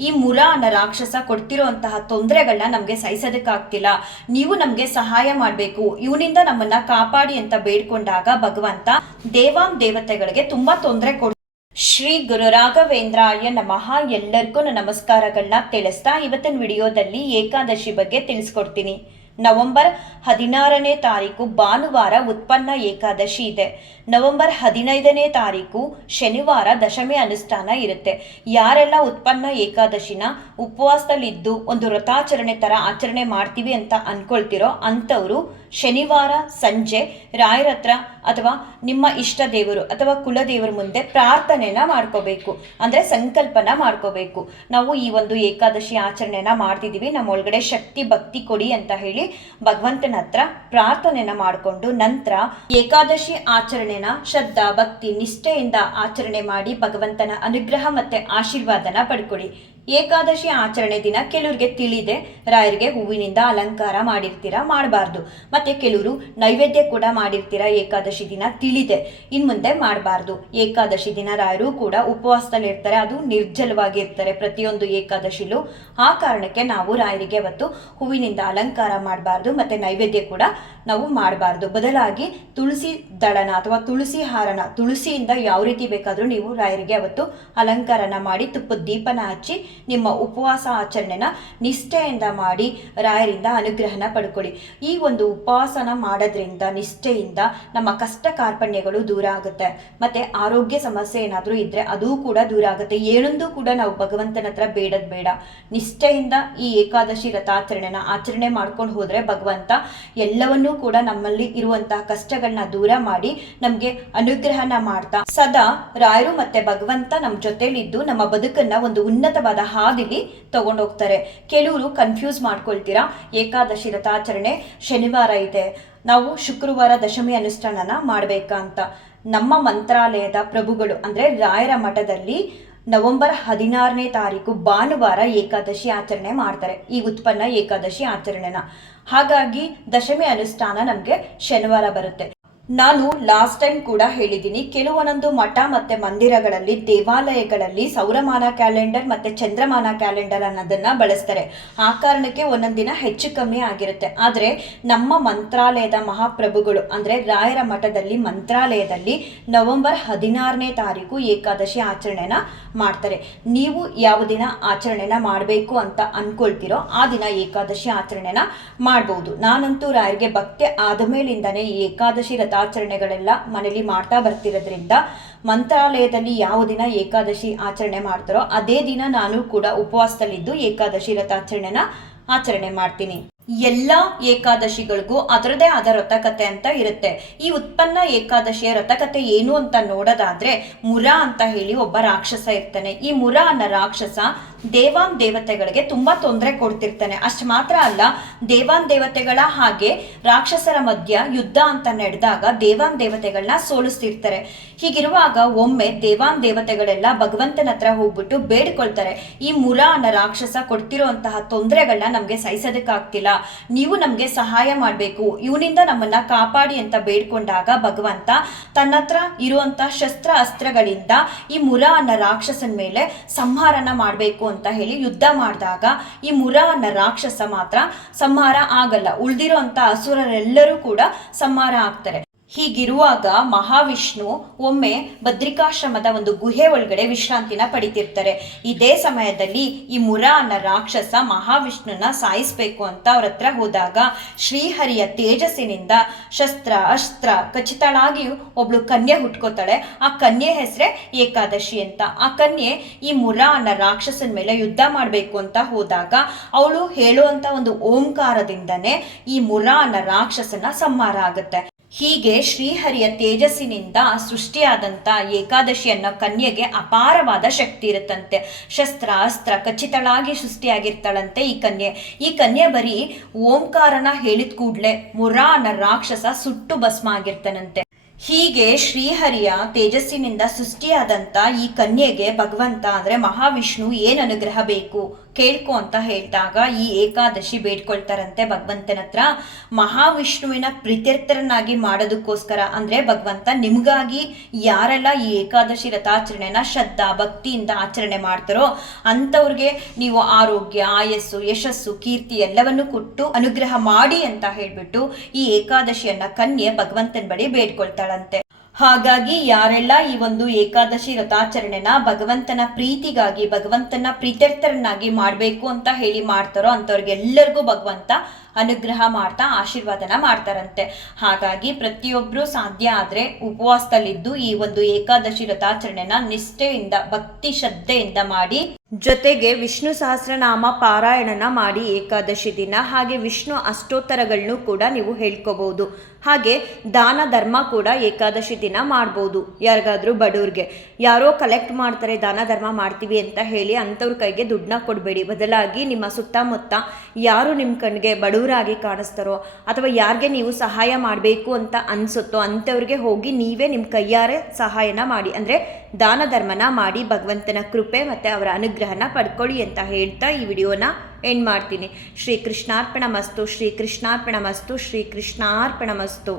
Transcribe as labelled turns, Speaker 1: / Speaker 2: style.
Speaker 1: ಈ ಮುರ ಅನ್ನೋ ರಾಕ್ಷಸ ಕೊಡ್ತಿರುವಂತಹ ತೊಂದರೆಗಳನ್ನ ನಮಗೆ ಸಹಿಸೋದಕ್ಕಾಗ್ತಿಲ್ಲ. ನೀವು ನಮಗೆ ಸಹಾಯ ಮಾಡಬೇಕು. ಇವನಿಂದ ನಮ್ಮನ್ನ ಕಾಪಾಡಿ ಅಂತ ಬೇಡ್ಕೊಂಡಾಗ ಭಗವಂತ ದೇವಾಂ ದೇವತೆಗಳಿಗೆ ತುಂಬಾ ತೊಂದರೆ ಕೊಡ್ ಶ್ರೀ ಗುರು ರಾಘವೇಂದ್ರಾಯ ನಮಃ. ಎಲ್ಲರಿಗೂ ನಮಸ್ಕಾರಗಳನ್ನ ತಿಳಿಸ್ತಾ ಇವತ್ತಿನ ವಿಡಿಯೋದಲ್ಲಿ ಏಕಾದಶಿ ಬಗ್ಗೆ ತಿಳಿಸ್ಕೊಡ್ತೀನಿ. ನವೆಂಬರ್ ಹದಿನಾರನೇ ತಾರೀಕು ಭಾನುವಾರ ಉತ್ಪನ್ನ ಏಕಾದಶಿ ಇದೆ. ನವೆಂಬರ್ ಹದಿನೈದನೇ ತಾರೀಕು ಶನಿವಾರ ದಶಮಿ ಅನುಷ್ಠಾನ ಇರುತ್ತೆ. ಯಾರೆಲ್ಲ ಉತ್ಪನ್ನ ಏಕಾದಶಿನ ಉಪವಾಸದಲ್ಲಿದ್ದು ಒಂದು ವ್ರತಾಚರಣೆ ಥರ ಆಚರಣೆ ಮಾಡ್ತೀವಿ ಅಂತ ಅಂದ್ಕೊಳ್ತಿರೋ ಅಂಥವರು ಶನಿವಾರ ಸಂಜೆ ರಾಯರ ಹತ್ರ ಅಥವಾ ನಿಮ್ಮ ಇಷ್ಟ ದೇವರು ಅಥವಾ ಕುಲದೇವರ ಮುಂದೆ ಪ್ರಾರ್ಥನೆನ ಮಾಡ್ಕೋಬೇಕು. ಅಂದರೆ ಸಂಕಲ್ಪನ ಮಾಡ್ಕೋಬೇಕು. ನಾವು ಈ ಒಂದು ಏಕಾದಶಿ ಆಚರಣೆನ ಮಾಡ್ತಿದ್ದೀವಿ. ನಮ್ಮ ಒಳಗಡೆ ಶಕ್ತಿ ಭಕ್ತಿ ಕೊಡಿ ಅಂತ ಹೇಳಿ ಭಗವಂತನ ಹತ್ರ ಪ್ರಾರ್ಥನೆನ ಮಾಡಿಕೊಂಡು ನಂತರ ಏಕಾದಶಿ ಆಚರಣೆನ ಶ್ರದ್ಧಾ ಭಕ್ತಿ ನಿಷ್ಠೆಯಿಂದ ಆಚರಣೆ ಮಾಡಿ ಭಗವಂತನ ಅನುಗ್ರಹ ಮತ್ತೆ ಆಶೀರ್ವಾದನ ಪಡ್ಕೊಳ್ಳಿ ಏಕಾದಶಿ ಆಚರಣೆ ದಿನ ಕೆಲವ್ರಿಗೆ ತಿಳಿದೆ. ರಾಯರಿಗೆ ಹೂವಿನಿಂದ ಅಲಂಕಾರ ಮಾಡಿರ್ತೀರಾ? ಮಾಡಬಾರ್ದು. ಮತ್ತೆ ಕೆಲವರು ನೈವೇದ್ಯ ಕೂಡ ಮಾಡಿರ್ತೀರಾ? ಏಕಾದಶಿ ದಿನ ತಿಳಿದೆ. ಇನ್ ಮುಂದೆ ಮಾಡಬಾರ್ದು. ಏಕಾದಶಿ ದಿನ ರಾಯರು ಕೂಡ ಉಪವಾಸದಲ್ಲಿ ಇರ್ತಾರೆ. ಅದು ನಿರ್ಜಲವಾಗಿರ್ತಾರೆ ಪ್ರತಿಯೊಂದು ಏಕಾದಶಿಲೂ. ಆ ಕಾರಣಕ್ಕೆ ನಾವು ರಾಯರಿಗೆ ಅವತ್ತು ಹೂವಿನಿಂದ ಅಲಂಕಾರ ಮಾಡಬಾರ್ದು. ಮತ್ತೆ ನೈವೇದ್ಯ ಕೂಡ ನಾವು ಮಾಡಬಾರ್ದು. ಬದಲಾಗಿ ತುಳಸಿ ದಳನ ಅಥವಾ ತುಳಸಿ ಹಾರನ, ತುಳಸಿಯಿಂದ ಯಾವ ರೀತಿ ಬೇಕಾದರೂ ನೀವು ರಾಯರಿಗೆ ಅವತ್ತು ಅಲಂಕಾರನ ಮಾಡಿ ತುಪ್ಪದ ದೀಪನ ಹಚ್ಚಿ ನಿಮ್ಮ ಉಪವಾಸ ಆಚರಣೆನ ನಿಷ್ಠೆಯಿಂದ ಮಾಡಿ, ರಾಯರಿಂದ ಅನುಗ್ರಹನ ಪಡ್ಕೊಳ್ಳಿ. ಈ ಒಂದು ಉಪವಾಸನ ಮಾಡೋದ್ರಿಂದ ನಿಷ್ಠೆಯಿಂದ ನಮ್ಮ ಕಷ್ಟ ಕಾರ್ಪಣ್ಯಗಳು ದೂರ ಆಗುತ್ತೆ. ಮತ್ತೆ ಆರೋಗ್ಯ ಸಮಸ್ಯೆ ಏನಾದರೂ ಇದ್ರೆ ಅದೂ ಕೂಡ ದೂರ ಆಗುತ್ತೆ. ಏನೊಂದು ಕೂಡ ನಾವು ಭಗವಂತನ ಹತ್ರ ಬೇಡದ್ ಬೇಡ. ನಿಷ್ಠೆಯಿಂದ ಈ ಏಕಾದಶಿ ರಥಾಚರಣೆನ ಆಚರಣೆ ಮಾಡ್ಕೊಂಡು ಹೋದ್ರೆ ಭಗವಂತ ಎಲ್ಲವನ್ನೂ ಕೂಡ ನಮ್ಮಲ್ಲಿ ಇರುವಂತಹ ಕಷ್ಟಗಳನ್ನ ದೂರ ಮಾಡಿ ನಮ್ಗೆ ಅನುಗ್ರಹನ ಮಾಡ್ತಾ, ಸದಾ ರಾಯರು ಮತ್ತೆ ಭಗವಂತ ನಮ್ಮ ಜೊತೆಲಿದ್ದು ನಮ್ಮ ಬದುಕನ್ನ ಒಂದು ಉನ್ನತವಾದ ಹಾದಿಲಿ ತಗೊಂಡೋಗ್ತಾರೆ. ಕೆಲವರು ಕನ್ಫ್ಯೂಸ್ ಮಾಡ್ಕೊಳ್ತೀರಾ? ಏಕಾದಶಿ ರಥಾಚರಣೆ ಶನಿವಾರ ಇದೆ. ನಾವು ಶುಕ್ರವಾರ ದಶಮಿ ಅನುಷ್ಠಾನನ ಮಾಡಬೇಕಾ ಅಂತ ನಮ್ಮ ಮಂತ್ರಾಲಯದ ಪ್ರಭುಗಳು, ಅಂದ್ರೆ ರಾಯರ ಮಠದಲ್ಲಿ ನವೆಂಬರ್ ಹದಿನಾರನೇ ತಾರೀಕು ಭಾನುವಾರ ಏಕಾದಶಿ ಆಚರಣೆ ಮಾಡ್ತಾರೆ. ಈ ಉತ್ಪನ್ನ ಏಕಾದಶಿ ಆಚರಣೆನ. ಹಾಗಾಗಿ ದಶಮಿ ಅನುಷ್ಠಾನ ನಮಗೆ ಶನಿವಾರ ಬರುತ್ತೆ. ನಾನು ಲಾಸ್ಟ್ ಟೈಮ್ ಕೂಡ ಹೇಳಿದ್ದೀನಿ, ಕೆಲವೊಂದೊಂದು ಮಠ ಮತ್ತೆ ಮಂದಿರಗಳಲ್ಲಿ, ದೇವಾಲಯಗಳಲ್ಲಿ ಸೌರಮಾನ ಕ್ಯಾಲೆಂಡರ್ ಮತ್ತೆ ಚಂದ್ರಮಾನ ಕ್ಯಾಲೆಂಡರ್ ಅನ್ನೋದನ್ನ ಬಳಸ್ತಾರೆ. ಆ ಕಾರಣಕ್ಕೆ ಒಂದೊಂದು ದಿನ ಹೆಚ್ಚು ಕಮ್ಮಿ ಆಗಿರುತ್ತೆ. ಆದರೆ ನಮ್ಮ ಮಂತ್ರಾಲಯದ ಮಹಾಪ್ರಭುಗಳು, ಅಂದ್ರೆ ರಾಯರ ಮಠದಲ್ಲಿ, ಮಂತ್ರಾಲಯದಲ್ಲಿ ನವೆಂಬರ್ ಹದಿನಾರನೇ ತಾರೀಕು ಏಕಾದಶಿ ಆಚರಣೆನ ಮಾಡ್ತಾರೆ. ನೀವು ಯಾವ ದಿನ ಆಚರಣೆನ ಮಾಡಬೇಕು ಅಂತ ಅಂದ್ಕೊಳ್ತೀರೋ ಆ ದಿನ ಏಕಾದಶಿ ಆಚರಣೆನ ಮಾಡ್ಬೋದು. ನಾನಂತೂ ರಾಯರಿಗೆ ಭಕ್ತಿ ಆದ ಮೇಲಿಂದಾನೇ ಏಕಾದಶಿ ಏಕಾದಶಿ ರಥಾಚರಣೆಗಳೆಲ್ಲ ಮನೇಲಿ ಮಾಡ್ತಾ ಬರ್ತಿರೋದ್ರಿಂದ ಮಂತ್ರಾಲಯದಲ್ಲಿ ಯಾವ ದಿನ ಏಕಾದಶಿ ಆಚರಣೆ ಮಾಡ್ತಾರೋ ಅದೇ ದಿನ ನಾನು ಕೂಡ ಉಪವಾಸದಲ್ಲಿದ್ದು ಏಕಾದಶಿ ವ್ರತಾಚರಣೆನ ಆಚರಣೆ ಮಾಡ್ತೀನಿ. ಎಲ್ಲ ಏಕಾದಶಿಗಳಿಗೂ ಅದರದೇ ಆದ ವ್ರತಕತೆ ಅಂತ ಇರುತ್ತೆ. ಈ ಉತ್ಪನ್ನ ಏಕಾದಶಿಯ ವ್ರತಕತೆ ಏನು ಅಂತ ನೋಡೋದಾದ್ರೆ ಮುರ ಅಂತ ಹೇಳಿ ಒಬ್ಬ ರಾಕ್ಷಸ ಇರ್ತಾನೆ. ಈ ಮುರ ಅನ್ನೋ ರಾಕ್ಷಸ ದೇವಾನ್ ದೇವತೆಗಳಿಗೆ ತುಂಬಾ ತೊಂದರೆ ಕೊಡ್ತಿರ್ತಾನೆ. ಅಷ್ಟು ಮಾತ್ರ ಅಲ್ಲ, ದೇವಾನ್ ದೇವತೆಗಳ ಹಾಗೆ ರಾಕ್ಷಸರ ಮಧ್ಯ ಯುದ್ಧ ಅಂತ ನಡೆದಾಗ ದೇವಾನ್ ದೇವತೆಗಳನ್ನ ಸೋಲಿಸ್ತಿರ್ತಾರೆ. ಹೀಗಿರುವಾಗ ಒಮ್ಮೆ ದೇವಾನ್ ದೇವತೆಗಳೆಲ್ಲ ಭಗವಂತನ ಹತ್ರ ಹೋಗ್ಬಿಟ್ಟು ಬೇಡಿಕೊಳ್ತಾರೆ. ಈ ಮುರ ಅನ್ನೋ ರಾಕ್ಷಸ ಕೊಡ್ತಿರೋಂತಹ ತೊಂದರೆಗಳನ್ನ ನಮ್ಗೆ ಸಹಿಸೋದಕ್ಕಾಗ್ತಿಲ್ಲ. ನೀವು ನಮ್ಗೆ ಸಹಾಯ ಮಾಡಬೇಕು. ಇವನಿಂದ ನಮ್ಮನ್ನ ಕಾಪಾಡಿ ಅಂತ ಬೇಡ್ಕೊಂಡಾಗ ಭಗವಂತ ತನ್ನ ಹತ್ರ ಇರುವಂತಹ ಶಸ್ತ್ರ ಅಸ್ತ್ರಗಳಿಂದ ಈ ಮುರ ಅನ್ನೋ ರಾಕ್ಷಸನ ಮೇಲೆ ಸಂಹಾರನ ಮಾಡಬೇಕು ಅಂತ ಹೇಳಿ ಯುದ್ಧ ಮಾಡಿದಾಗ ಈ ಮುರ ಅನ್ನೋ ರಾಕ್ಷಸ ಮಾತ್ರ ಸಂಹಾರ ಆಗಲ್ಲ. ಉಳಿದಿರೋ ಅಂತ ಅಸುರರೆಲ್ಲರೂ ಕೂಡ ಸಂಹಾರ ಆಗ್ತಾರೆ. ಹೀಗಿರುವಾಗ ಮಹಾವಿಷ್ಣು ಒಮ್ಮೆ ಬದ್ರಿಕಾಶ್ರಮದ ಒಂದು ಗುಹೆ ಒಳಗಡೆ ವಿಶ್ರಾಂತಿನ ಪಡಿತಿರ್ತಾರೆ. ಇದೇ ಸಮಯದಲ್ಲಿ ಈ ಮುರ ಅನ್ನ ರಾಕ್ಷಸ ಮಹಾವಿಷ್ಣುನ ಸಾಯಿಸ್ಬೇಕು ಅಂತ ಅವ್ರ ಹತ್ರ ಹೋದಾಗ ಶ್ರೀಹರಿಯ ತೇಜಸ್ಸಿನಿಂದ ಶಸ್ತ್ರ, ಅಸ್ತ್ರ ಖಚಿತಳಾಗಿ ಒಬ್ಳು ಕನ್ಯೆ ಹುಟ್ಕೋತಾಳೆ. ಆ ಕನ್ಯೆ ಹೆಸರೇ ಏಕಾದಶಿ ಅಂತ. ಆ ಕನ್ಯೆ ಈ ಮುರ ಅನ್ನ ರಾಕ್ಷಸನ ಮೇಲೆ ಯುದ್ಧ ಮಾಡಬೇಕು ಅಂತ ಹೋದಾಗ ಅವಳು ಹೇಳುವಂತ ಒಂದು ಓಂಕಾರದಿಂದನೇ ಈ ಮುರ ಅನ್ನ ರಾಕ್ಷಸನ ಸಂಹಾರ ಆಗುತ್ತೆ. ಹೀಗೆ ಶ್ರೀಹರಿಯ ತೇಜಸ್ಸಿನಿಂದ ಸೃಷ್ಟಿಯಾದಂಥ ಏಕಾದಶಿಯನ್ನ ಕನ್ಯೆಗೆ ಅಪಾರವಾದ ಶಕ್ತಿ ಇರುತ್ತಂತೆ. ಶಸ್ತ್ರ, ಅಸ್ತ್ರ ಖಚಿತಳಾಗಿ ಸೃಷ್ಟಿಯಾಗಿರ್ತಾಳಂತೆ ಈ ಕನ್ಯೆ. ಈ ಕನ್ಯೆ ಬರೀ ಓಂಕಾರನ ಹೇಳಿದ ಕೂಡ್ಲೆ ಮುರ ಅನ್ನೋ ರಾಕ್ಷಸ ಸುಟ್ಟು ಭಸ್ಮ ಆಗಿರ್ತಾನಂತೆ ಹೀಗೆ ಶ್ರೀಹರಿಯ ತೇಜಸ್ಸಿನಿಂದ ಸೃಷ್ಟಿಯಾದಂಥ ಈ ಕನ್ಯೆಗೆ ಭಗವಂತ ಅಂದರೆ ಮಹಾವಿಷ್ಣು ಏನು ಅನುಗ್ರಹ ಬೇಕು? ಕೇಳ್ಕೊ ಅಂತ ಹೇಳಿದಾಗ ಈ ಏಕಾದಶಿ ಬೇಡ್ಕೊಳ್ತಾರಂತೆ ಭಗವಂತನ ಹತ್ರ. ಮಹಾವಿಷ್ಣುವಿನ ಪ್ರೀತ್ಯರ್ಥರನ್ನಾಗಿ ಮಾಡೋದಕ್ಕೋಸ್ಕರ ಅಂದ್ರೆ ಭಗವಂತ ನಿಮಗಾಗಿ ಯಾರೆಲ್ಲ ಈ ಏಕಾದಶಿ ರಥಾಚರಣೆನ ಶ್ರದ್ಧಾ ಭಕ್ತಿಯಿಂದ ಆಚರಣೆ ಮಾಡ್ತಾರೋ ಅಂಥವ್ರಿಗೆ ನೀವು ಆರೋಗ್ಯ, ಆಯಸ್ಸು, ಯಶಸ್ಸು, ಕೀರ್ತಿ ಎಲ್ಲವನ್ನು ಕೊಟ್ಟು ಅನುಗ್ರಹ ಮಾಡಿ ಅಂತ ಹೇಳ್ಬಿಟ್ಟು ಈ ಏಕಾದಶಿಯನ್ನ ಕನ್ಯೆ ಭಗವಂತನ ಬಳಿ ಬೇಡ್ಕೊಳ್ತಾಳಂತೆ. ಹಾಗಾಗಿ ಯಾರೆಲ್ಲ ಈ ಒಂದು ಏಕಾದಶಿ ರಥಾಚರಣೆನ ಭಗವಂತನ ಪ್ರೀತಿಗಾಗಿ, ಭಗವಂತನ ಪ್ರೀತ್ಯರ್ಥರನ್ನಾಗಿ ಮಾಡಬೇಕು ಅಂತ ಹೇಳಿ ಮಾಡ್ತಾರೋ ಅಂಥವ್ರಿಗೆಲ್ಲರಿಗೂ ಭಗವಂತ ಅನುಗ್ರಹ ಮಾಡ್ತಾ ಆಶೀರ್ವಾದನ ಮಾಡ್ತಾರಂತೆ. ಹಾಗಾಗಿ ಪ್ರತಿಯೊಬ್ಬರು ಸಾಧ್ಯ ಆದರೆ ಉಪವಾಸದಲ್ಲಿದ್ದು ಈ ಒಂದು ಏಕಾದಶಿ ರಥಾಚರಣೆನ ನಿಷ್ಠೆಯಿಂದ, ಭಕ್ತಿ ಶ್ರದ್ಧೆಯಿಂದ ಮಾಡಿ ಜೊತೆಗೆ ವಿಷ್ಣು ಸಹಸ್ರನಾಮ ಪಾರಾಯಣನ ಮಾಡಿ ಏಕಾದಶಿ ದಿನ. ಹಾಗೆ ವಿಷ್ಣು ಅಷ್ಟೋತ್ತರಗಳನ್ನು ಕೂಡ ನೀವು ಹೇಳ್ಕೋಬಹುದು ಹಾಗೆ ದಾನ ಧರ್ಮ ಕೂಡ ಏಕಾದಶಿ ದಿನ ಮಾಡ್ಬೋದು ಯಾರಿಗಾದ್ರೂ ಬಡವ್ರಿಗೆ. ಯಾರೋ ಕಲೆಕ್ಟ್ ಮಾಡ್ತಾರೆ, ದಾನ ಧರ್ಮ ಮಾಡ್ತೀವಿ ಅಂತ ಹೇಳಿ ಅಂಥವ್ರ ಕೈಗೆ ದುಡ್ಡನ್ನ ಕೊಡಬೇಡಿ. ಬದಲಾಗಿ ನಿಮ್ಮ ಸುತ್ತಮುತ್ತ ಯಾರು ನಿಮ್ಮ ಕಣ್ಣಿಗೆ ಬಡವರಾಗಿ ಕಾಣಿಸ್ತಾರೋ ಅಥವಾ ಯಾರಿಗೆ ನೀವು ಸಹಾಯ ಮಾಡಬೇಕು ಅಂತ ಅನಿಸುತ್ತೋ ಅಂಥವ್ರಿಗೆ ಹೋಗಿ ನೀವೇ ನಿಮ್ಮ ಕೈಯಾರೆ ಸಹಾಯನ ಮಾಡಿ. ಅಂದರೆ ದಾನ ಧರ್ಮನ ಮಾಡಿ, ಭಗವಂತನ ಕೃಪೆ ಮತ್ತು ಅವರ ಅನುಗ್ರಹನ ಪಡ್ಕೊಳ್ಳಿ ಅಂತ ಹೇಳ್ತಾ ಈ ವಿಡಿಯೋನ ಎಂಡ್ ಮಾಡ್ತೀನಿ. ಶ್ರೀ ಕೃಷ್ಣಾರ್ಪಣ ಮಸ್ತು ಶ್ರೀ ಕೃಷ್ಣಾರ್ಪಣ ಮಸ್ತು ಶ್ರೀ ಕೃಷ್ಣಾರ್ಪಣ ಮಸ್ತು